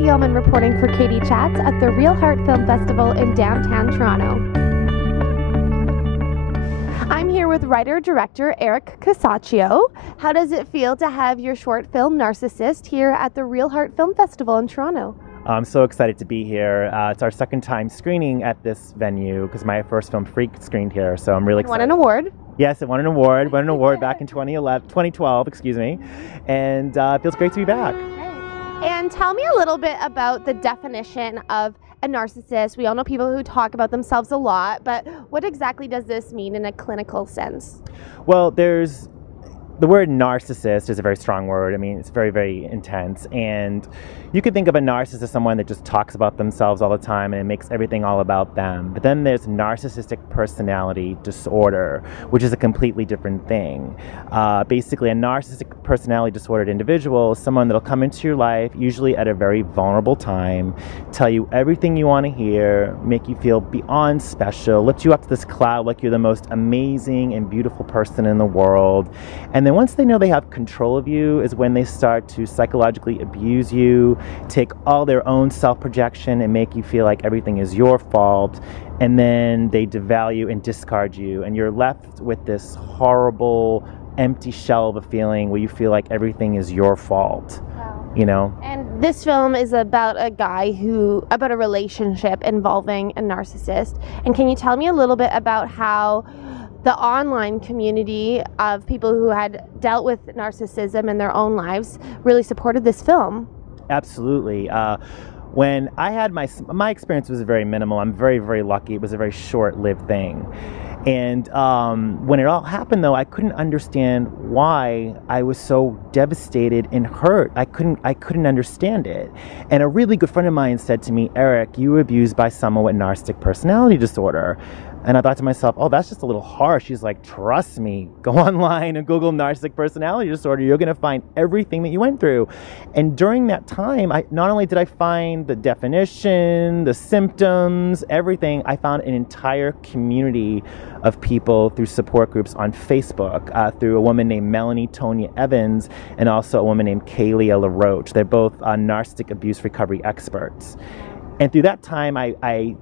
Katie Uhlmann reporting for Katie Chats at the ReelHeART Film Festival in downtown Toronto. I'm here with writer-director Eric Casaccio. How does it feel to have your short film Narcissist here at the ReelHeART Film Festival in Toronto? I'm so excited to be here. It's our second time screening at this venue because my first film, Freak, screened here, so I'm really excited. Won an award. Yes, it won an award. Won an award back in 2012, excuse me, and it feels great to be back. And tell me a little bit about the definition of a narcissist. We all know people who talk about themselves a lot, but what exactly does this mean in a clinical sense? Well, the word narcissist is a very strong word. I mean, it's very, very intense. And you could think of a narcissist as someone that just talks about themselves all the time and it makes everything all about them. But then there's narcissistic personality disorder, which is a completely different thing. Basically, a narcissistic personality disordered individual is someone that'll come into your life, usually at a very vulnerable time, tell you everything you want to hear, make you feel beyond special, lift you up to this cloud like you're the most amazing and beautiful person in the world. And then once they know they have control of you is when they start to psychologically abuse you, take all their own self-projection and make you feel like everything is your fault, and then they devalue and discard you, and you're left with this horrible, empty shell of a feeling where you feel like everything is your fault. Wow. You know? And this film is about about a relationship involving a narcissist. And can you tell me a little bit about how the online community of people who had dealt with narcissism in their own lives really supported this film? Absolutely. When I had my experience was very minimal. I'm very, very lucky. It was a very short-lived thing. And when it all happened, though, I couldn't understand why I was so devastated and hurt. I couldn't understand it. And a really good friend of mine said to me, "Eric, you were abused by someone with narcissistic personality disorder." And I thought to myself, oh, that's just a little harsh. She's like, trust me, go online and Google narcissistic personality disorder. You're going to find everything that you went through. And during that time, not only did I find the definition, the symptoms, everything, I found an entire community of people through support groups on Facebook, through a woman named Melanie Tonya Evans and also a woman named Kaylia LaRoche. They're both narcissistic abuse recovery experts. And through that time, I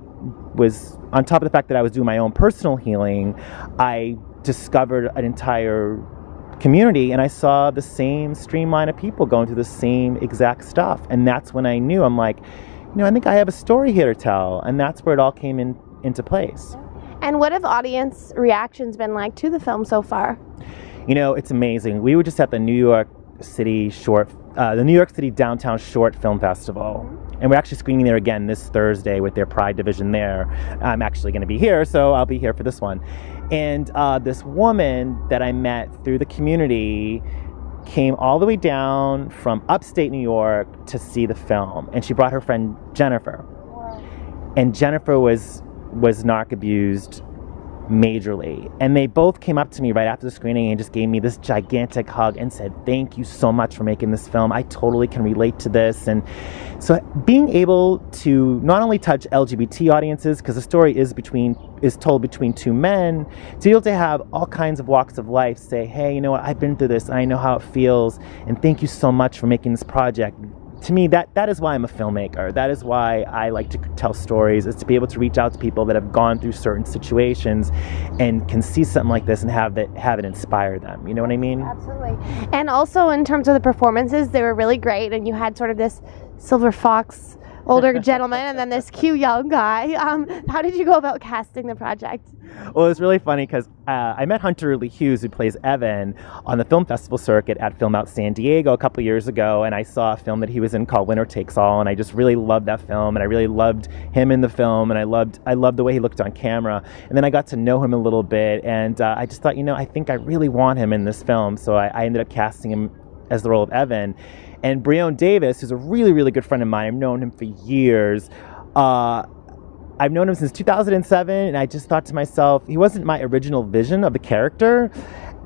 was, on top of the fact that I was doing my own personal healing, I discovered an entire community and I saw the same streamline of people going through the same exact stuff. And that's when I knew, I'm like, I think I have a story here to tell. And that's where it all came into place. And what have audience reactions been like to the film so far? It's amazing. We were just at the New York City Downtown Short Film Festival. And we're actually screening there again this Thursday with their Pride division there. I'm actually going to be here, so I'll be here for this one. And this woman that I met through the community came all the way down from upstate New York to see the film. And she brought her friend Jennifer. Wow. And Jennifer was narc abused majorly. And they both came up to me right after the screening and just gave me this gigantic hug and said, "Thank you so much for making this film. I totally can relate to this." And so being able to not only touch LGBT audiences, because the story is told between two men, to be able to have all kinds of walks of life say, "Hey, you know what, I've been through this and I know how it feels, and thank you so much for making this project." To me, that is why I'm a filmmaker. That is why I like to tell stories, is to be able to reach out to people that have gone through certain situations and can see something like this and have it inspire them. You know what I mean? Absolutely. And also in terms of the performances, they were really great, and you had sort of this silver fox older gentleman and then this cute young guy. How did you go about casting the project? Well, it was really funny because I met Hunter Lee Hughes, who plays Evan, on the film festival circuit at Film Out San Diego a couple years ago, and I saw a film that he was in called Winner Takes All, and I just really loved that film, and I really loved him in the film, and I loved the way he looked on camera. And then I got to know him a little bit, and I just thought, I think I really want him in this film, so I ended up casting him as the role of Evan. And Breon Davis, who's a really, really good friend of mine, I've known him for years. I've known him since 2007, and I just thought to myself, he wasn't my original vision of the character.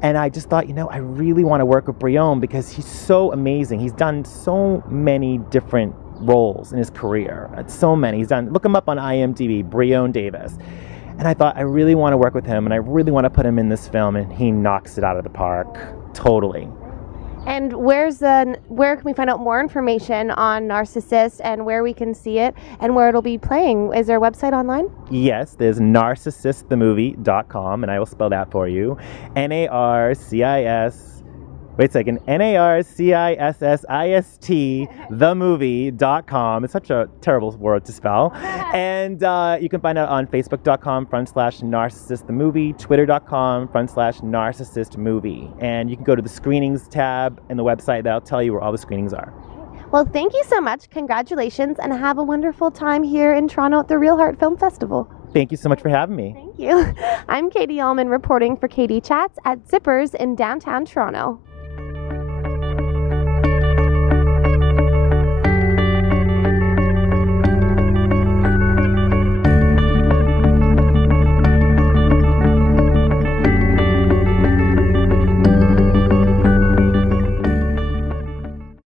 And I just thought, I really want to work with Breon because he's so amazing. He's done so many different roles in his career. So many. Look him up on IMDb, Breon Davis. And I thought, I really want to work with him, and I really want to put him in this film, and he knocks it out of the park. Totally. And where can we find out more information on Narcissist and where we can see it and where it'll be playing? Is there a website online? Yes, there's narcissistthemovie.com, and I will spell that for you. Narcissis. Wait a second. Narcissist themovie.com. It's such a terrible word to spell. And you can find out on facebook.com/narcissistthemovie, twitter.com/narcissistmovie. And you can go to the screenings tab in the website. That'll tell you where all the screenings are. Well, thank you so much. Congratulations, and have a wonderful time here in Toronto at the ReelHeART Film Festival. Thank you so much for having me. Thank you. I'm Katie Uhlmann reporting for Katie Chats at Zippers in downtown Toronto.